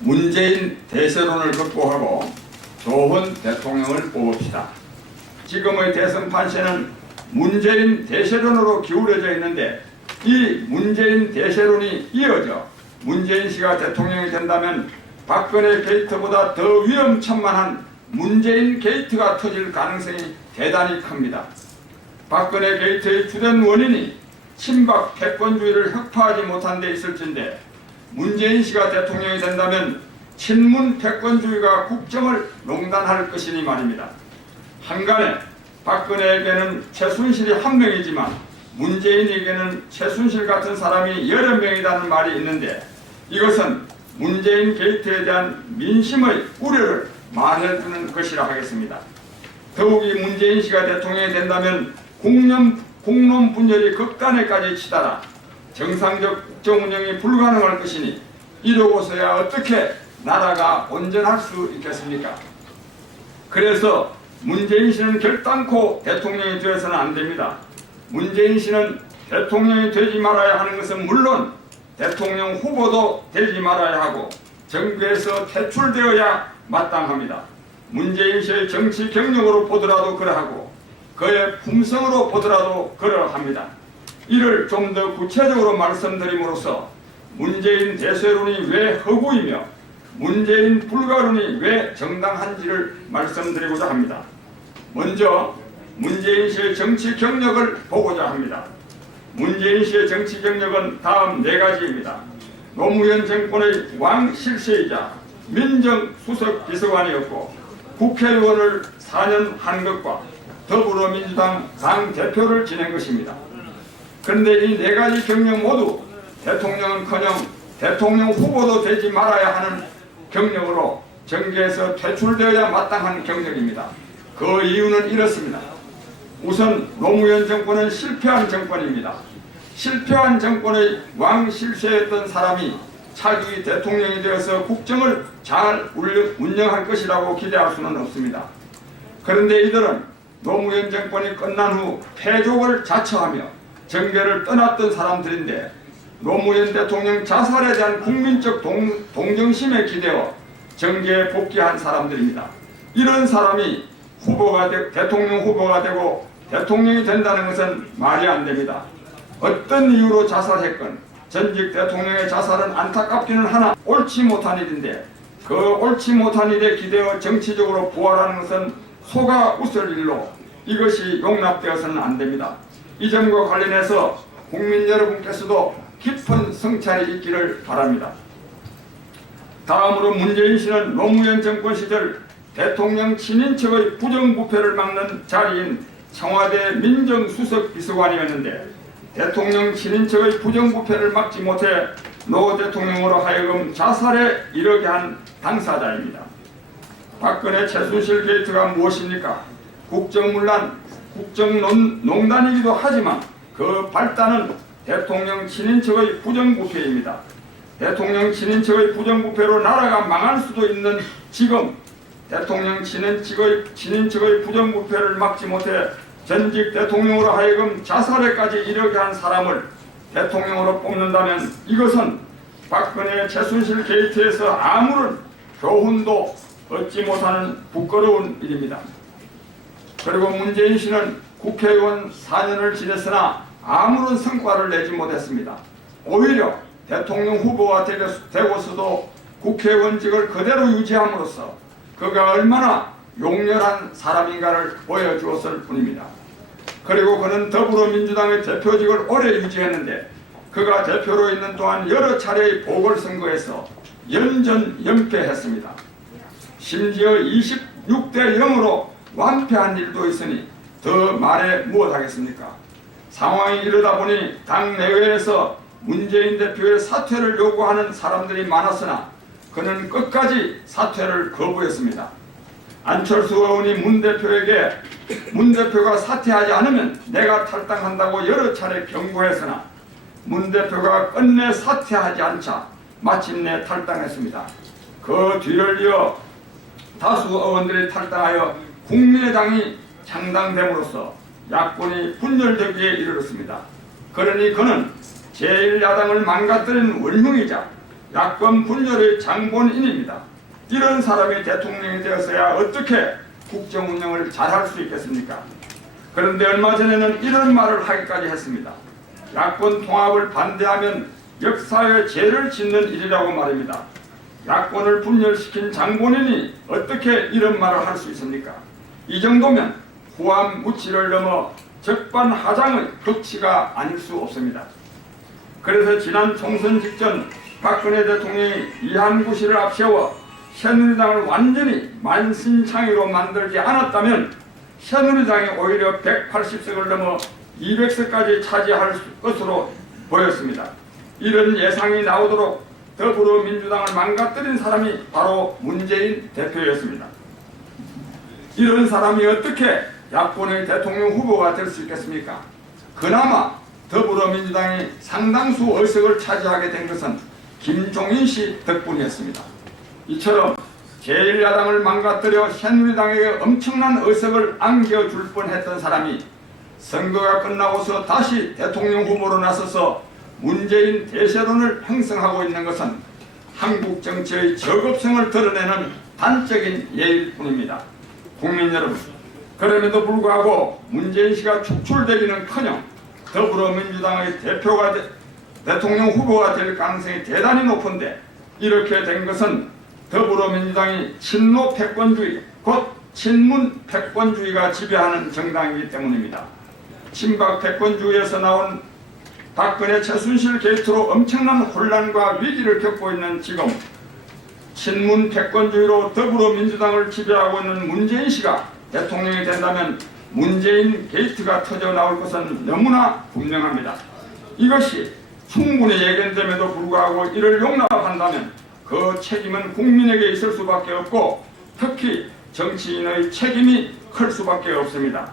문재인 대세론을 극복하고 좋은 대통령을 뽑읍시다. 지금의 대선 판세는 문재인 대세론으로 기울어져 있는데 이 문재인 대세론이 이어져 문재인 씨가 대통령이 된다면 박근혜 게이트보다 더 위험천만한 문재인 게이트가 터질 가능성이 대단히 큽니다. 박근혜 게이트의 주된 원인이 친박 패권주의를 혁파하지 못한 데 있을진데 문재인 씨가 대통령이 된다면 친문 패권주의가 국정을 농단할 것이니 말입니다. 한간에 박근혜에게는 최순실이 한 명이지만 문재인에게는 최순실 같은 사람이 여러 명이라는 말이 있는데 이것은 문재인 게이트에 대한 민심의 우려를 말해주는 것이라 하겠습니다. 더욱이 문재인 씨가 대통령이 된다면 공론 분열이 극단에까지 치달아 정상적 국정 운영이 불가능할 것이니 이러고서야 어떻게 나라가 온전할 수 있겠습니까? 그래서 문재인 씨는 결단코 대통령이 되어서는 안 됩니다. 문재인 씨는 대통령이 되지 말아야 하는 것은 물론 대통령 후보도 되지 말아야 하고 정부에서 퇴출되어야 마땅합니다. 문재인 씨의 정치 경력으로 보더라도 그러하고 그의 품성으로 보더라도 그러합니다. 이를 좀 더 구체적으로 말씀드림으로써 문재인 대세론이 왜 허구이며 문재인 불가론이 왜 정당한지를 말씀드리고자 합니다. 먼저 문재인 씨의 정치 경력을 보고자 합니다. 문재인 씨의 정치 경력은 다음 4가지입니다. 노무현 정권의 왕실세이자 민정수석 비서관이었고 국회의원을 4년 한 것과 더불어민주당 당대표를 지낸 것입니다. 그런데 이 4가지 경력 모두 대통령은커녕 대통령 후보도 되지 말아야 하는 경력으로 정계에서 퇴출되어야 마땅한 경력입니다. 그 이유는 이렇습니다. 우선 노무현 정권은 실패한 정권입니다. 실패한 정권의 왕실세였던 사람이 차기 대통령이 되어서 국정을 잘 운영할 것이라고 기대할 수는 없습니다. 그런데 이들은 노무현 정권이 끝난 후 패족을 자처하며 정계를 떠났던 사람들인데 노무현 대통령 자살에 대한 국민적 동정심에 기대어 정계에 복귀한 사람들입니다. 이런 사람이 대통령 후보가 되고 대통령이 된다는 것은 말이 안 됩니다. 어떤 이유로 자살했건 전직 대통령의 자살은 안타깝기는 하나 옳지 못한 일인데 그 옳지 못한 일에 기대어 정치적으로 부활하는 것은 속아 웃을 일로 이것이 용납되어서는 안 됩니다. 이 점과 관련해서 국민 여러분께서도 깊은 성찰이 있기를 바랍니다. 다음으로 문재인 씨는 노무현 정권 시절 대통령 친인척의 부정부패를 막는 자리인 청와대 민정수석 비서관이었는데 대통령 친인척의 부정부패를 막지 못해 노 대통령으로 하여금 자살에 이르게 한 당사자입니다. 박근혜 최순실 게이트가 무엇입니까? 국정농단이기도 하지만 그 발단은 대통령 친인척의 부정부패입니다. 대통령 친인척의 부정부패로 나라가 망할 수도 있는 지금 대통령 친인척의 부정부패를 막지 못해 전직 대통령으로 하여금 자살에까지 이르게 한 사람을 대통령으로 뽑는다면 이것은 박근혜 최순실 게이트에서 아무런 교훈도 얻지 못하는 부끄러운 일입니다. 그리고 문재인 씨는 국회의원 4년을 지냈으나 아무런 성과를 내지 못했습니다. 오히려 대통령 후보가 되고서도 국회의원직을 그대로 유지함으로써 그가 얼마나 용렬한 사람인가를 보여주었을 뿐입니다. 그리고 그는 더불어민주당의 대표직을 오래 유지했는데 그가 대표로 있는 동안 여러 차례의 보궐선거에서 연전연패했습니다. 심지어 26대 0으로 완패한 일도 있으니 더 말해 무엇하겠습니까? 상황이 이러다 보니 당 내외에서 문재인 대표의 사퇴를 요구하는 사람들이 많았으나 그는 끝까지 사퇴를 거부했습니다. 안철수 의원이 문 대표가 사퇴하지 않으면 내가 탈당한다고 여러 차례 경고했으나 문 대표가 끝내 사퇴하지 않자 마침내 탈당했습니다. 그 뒤를 이어 다수 의원들이 탈당하여 국민의당이 창당됨으로써 야권이 분열되기에 이르렀습니다. 그러니 그는 제1야당을 망가뜨린 원흉이자 야권 분열의 장본인입니다. 이런 사람이 대통령이 되어서야 어떻게 국정 운영을 잘할 수 있겠습니까? 그런데 얼마 전에는 이런 말을 하기까지 했습니다. 야권 통합을 반대하면 역사에 죄를 짓는 일이라고 말입니다. 야권을 분열시킨 장본인이 어떻게 이런 말을 할 수 있습니까? 이 정도면 후함 무치를 넘어 적반하장의 극치가 아닐 수 없습니다. 그래서 지난 총선 직전 박근혜 대통령이 이한구시를 앞세워 새누리당을 완전히 만신창이로 만들지 않았다면 새누리당이 오히려 180석을 넘어 200석까지 차지할 것으로 보였습니다. 이런 예상이 나오도록 더불어민주당을 망가뜨린 사람이 바로 문재인 대표였습니다. 이런 사람이 어떻게 야권의 대통령 후보가 될 수 있겠습니까? 그나마 더불어민주당이 상당수 의석을 차지하게 된 것은 김종인 씨 덕분이었습니다. 이처럼 제1야당을 망가뜨려 새누리당에게 엄청난 의석을 안겨줄 뻔했던 사람이 선거가 끝나고서 다시 대통령 후보로 나서서 문재인 대세론을 형성하고 있는 것은 한국 정치의 저급성을 드러내는 단적인 예일 뿐입니다. 국민 여러분, 그럼에도 불구하고 문재인 씨가 축출되기는커녕 더불어민주당의 대통령 후보가 될 가능성이 대단히 높은데, 이렇게 된 것은 더불어민주당이 친노 패권주의, 곧 친문 패권주의가 지배하는 정당이기 때문입니다. 친박 패권주의에서 나온 박근혜 최순실 게이트로 엄청난 혼란과 위기를 겪고 있는 지금 친문 패권주의로 더불어민주당을 지배하고 있는 문재인 씨가 대통령이 된다면 문재인 게이트가 터져 나올 것은 너무나 분명합니다. 이것이 충분히 예견됨에도 불구하고 이를 용납한다면 그 책임은 국민에게 있을 수밖에 없고, 특히 정치인의 책임이 클 수밖에 없습니다.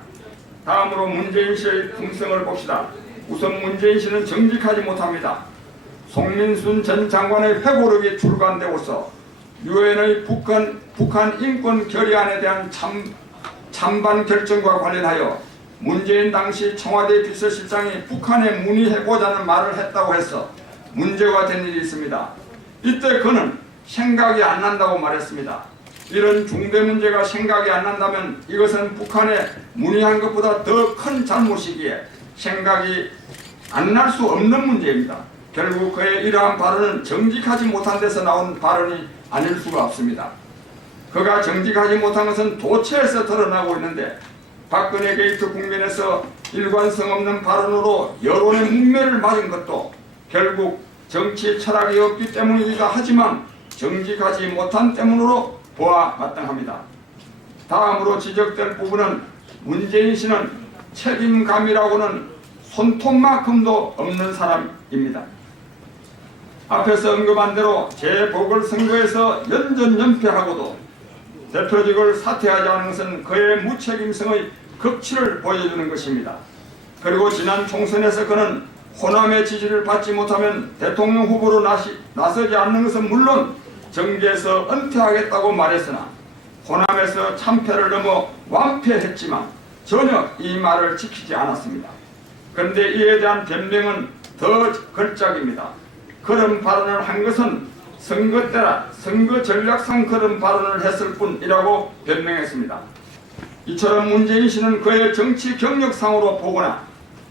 다음으로 문재인 씨의 품성을 봅시다. 우선 문재인 씨는 정직하지 못합니다. 송민순 전 장관의 회고록이 출간되고서 유엔의 북한 인권 결의안에 대한 찬반 결정과 관련하여 문재인 당시 청와대 비서실장이 북한에 문의해보자는 말을 했다고 해서 문제가 된 일이 있습니다. 이때 그는 생각이 안 난다고 말했습니다. 이런 중대 문제가 생각이 안 난다면 이것은 북한에 문의한 것보다 더 큰 잘못이기에 생각이 안 날 수 없는 문제입니다. 결국 그의 이러한 발언은 정직하지 못한 데서 나온 발언이 아닐 수가 없습니다. 그가 정직하지 못한 것은 도처에서 드러나고 있는데, 박근혜 게이트 국면에서 일관성 없는 발언으로 여론의 문매를 맞은 것도 결국 정치 철학이 없기 때문이기도 하지만 정직하지 못한 때문으로 보아 마땅합니다. 다음으로 지적될 부분은 문재인 씨는 책임감이라고는 손톱만큼도 없는 사람입니다. 앞에서 언급한 대로 재보궐선거에서 연전연패하고도 대표직을 사퇴하지 않은 것은 그의 무책임성의 극치를 보여주는 것입니다. 그리고 지난 총선에서 그는 호남의 지지를 받지 못하면 대통령 후보로 나서지 않는 것은 물론 정계에서 은퇴하겠다고 말했으나 호남에서 참패를 넘어 완패했지만 전혀 이 말을 지키지 않았습니다. 그런데 이에 대한 변명은 더 걸작입니다. 그런 발언을 한 것은 선거 때라 선거 전략상 그런 발언을 했을 뿐이라고 변명했습니다. 이처럼 문재인 씨는 그의 정치 경력상으로 보거나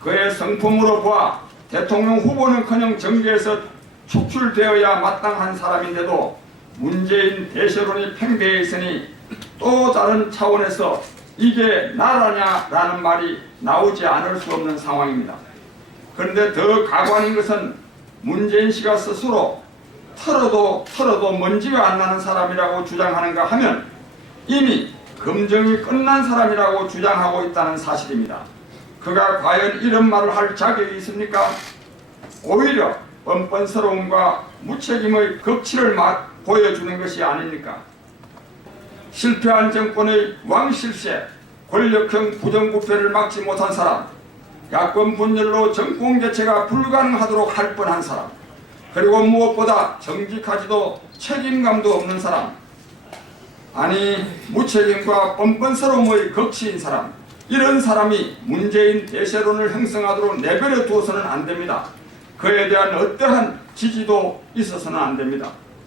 그의 성품으로 보아 대통령 후보는커녕 정계에서 축출되어야 마땅한 사람인데도 문재인 대세론이 팽배해 있으니 또 다른 차원에서 이게 나라냐라는 말이 나오지 않을 수 없는 상황입니다. 그런데 더 가관인 것은 문재인 씨가 스스로 털어도 먼지가 안 나는 사람이라고 주장하는가 하면 이미 검증이 끝난 사람이라고 주장하고 있다는 사실입니다. 그가 과연 이런 말을 할 자격이 있습니까? 오히려 뻔뻔스러움과 무책임의 극치를 보여주는 것이 아닙니까? 실패한 정권의 왕실세, 권력형 부정부패를 막지 못한 사람, 야권 분열로 정권 개최가 불가능하도록 할 뻔한 사람, 그리고 무엇보다 정직하지도 책임감도 없는 사람, 아니 무책임과 뻔뻔스러움의 극치인 사람, 이런 사람이 문재인 대세론을 형성하도록 내버려 두어서는 안 됩니다. 그에 대한 어떠한 지지도 있어서는 안 됩니다.